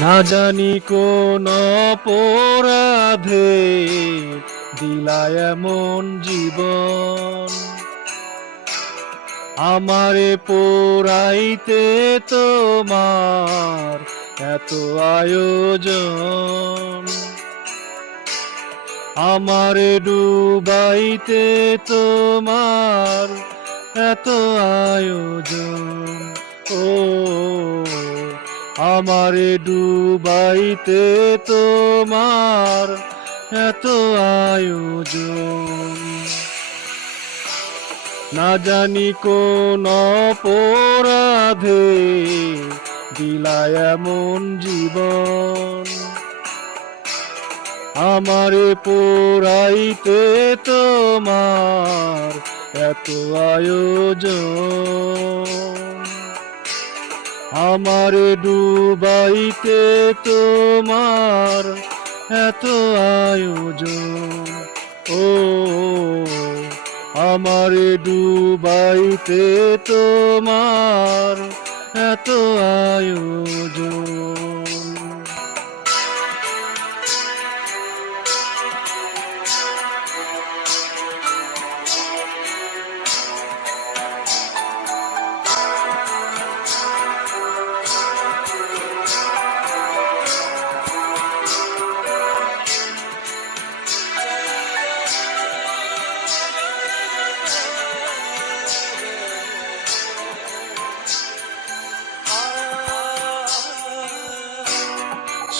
না জানি কোন অপরাধে দিলা এমন জীবন। আমারে পোড়াইতে তোমার এত আয়োজন। আমারে ডুবাইতে তোমার এত আয়োজন। ও আমারে ডুবাইতে তোমার এত আয়োজন। না জানি কোন অপরাধে দিলা এমন জীবন। আমারে পোড়াইতে তোমার এত আয়োজন। আমারে ডুবাইতে তোমার এত আয়োজন। ও আমার ডুবাইতে তোমার এত আয়োজন।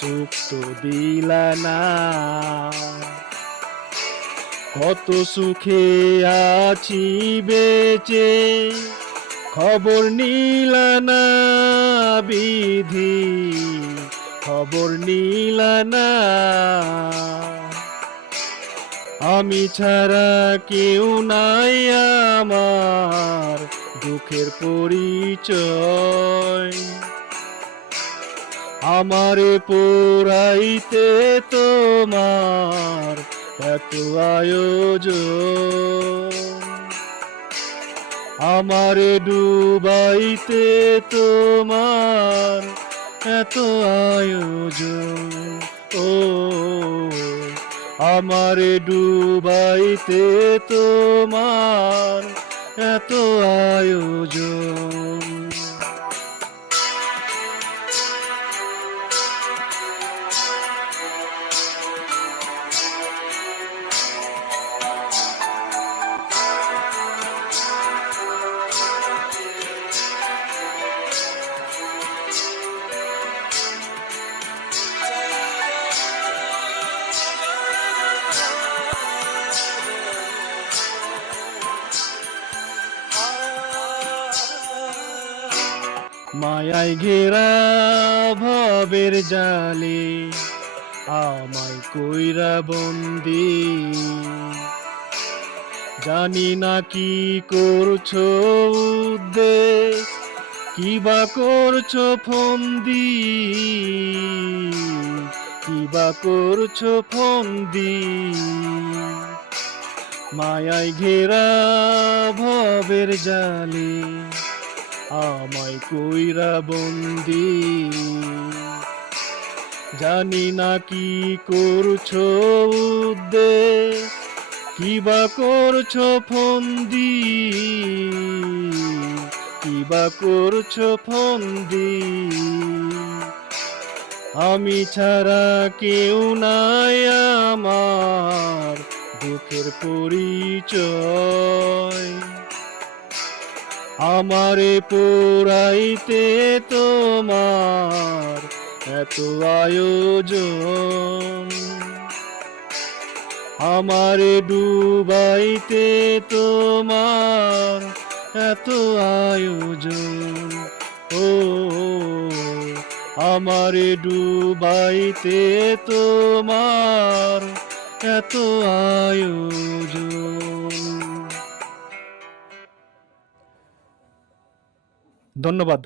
সুখ তো না কত সুখে আছি বেচে, খবর নিলা না বিধি। খবর নিলা না আমি ছাড়া কেউ নাই আমার দুঃখের পরিচয়। আমারে পোড়াইতে তোমার এত আয়োজন। আমারে ডুবাইতে তোমার এত আয়োজন। ও, আমারে ডুবাইতে তোমার এত আয়োজন। মায়ায় ঘেরা ভবের জালে, আমায় কইরা বন্দি। জানি না কি করছ উদ্দেশ কিবা করছ ফন্দি। কিবা করছ ফন্দি। মায়ায় ঘেরা ভবের জালে আমায় কইরা বন্দি। জানি না কি করছ উদ্দেশ কিবা করছ ফন্দি। কিবা করছ ফন্দি। আমি ছাড়া কেউ নাই আমার দুঃখের পরিচয়। আমারে পোড়াইতে তোমার এত আয়োজন। আমারে ডুবাইতে তোমার এত আয়োজন। ও, আমারে ডুবাইতে তোমার এত আয়োজন। ধন্যবাদ।